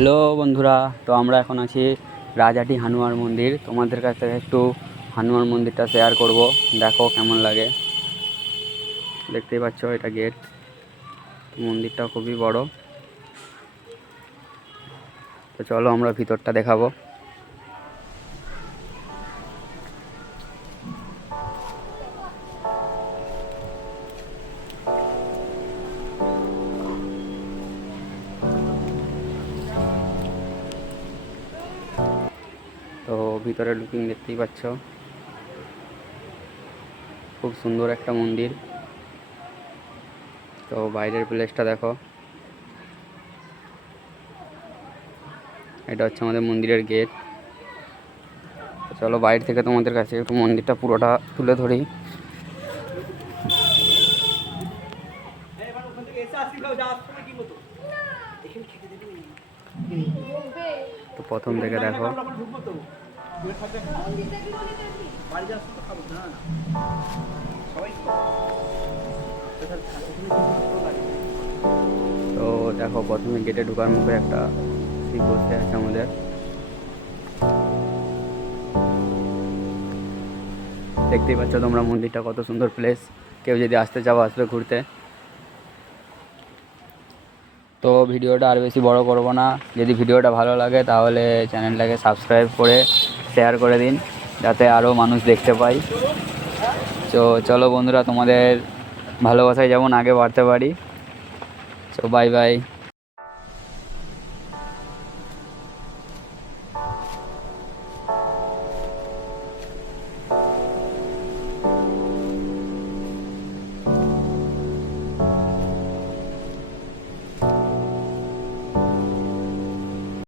Hello বন্ধুরা, তো আমরা এখন আছি রাজাটি হনুমান মন্দির। তোমাদের কাছ থেকে একটু হনুমান মন্দিরটা শেয়ার করব, দেখো কেমন লাগে। দেখতেই পাচ্ছ এটা গেট, মন্দিরটা খুবই বড়। তো চলো আমরা ভিতরটা দেখাবো। তো ভিতরে লুকিং দেখতেই পাচ্ছ, খুব সুন্দর একটা মন্দির। তো বাইরের প্লেসটা দেখো, এটা হচ্ছে আমাদের মন্দিরের গেট। চলো বাইরে থেকে তোমাদের কাছে একটু মন্দিরটা পুরোটা তুলে ধরি। তো প্রথম থেকে দেখো, তো দেখো প্রথমে গেটে ঢোকার মুখে একটা শিব বসে আছে আমাদের। দেখতেই পাচ্ছ তোমরা মন্দিরটা কত সুন্দর প্লেস, কেউ যদি আসতে চাও আসবে ঘুরতে। তো ভিডিওটা আর বেশি বড় করব না, যদি ভিডিওটা ভালো লাগে তাহলে চ্যানেলটাকে সাবস্ক্রাইব করে শেয়ার করে দিন, যাতে আরও মানুষ দেখতে পায়। তো চলো বন্ধুরা, তোমাদের ভালোবাসায় যেমন আগে বাড়তে পারি। তো বাই বাই।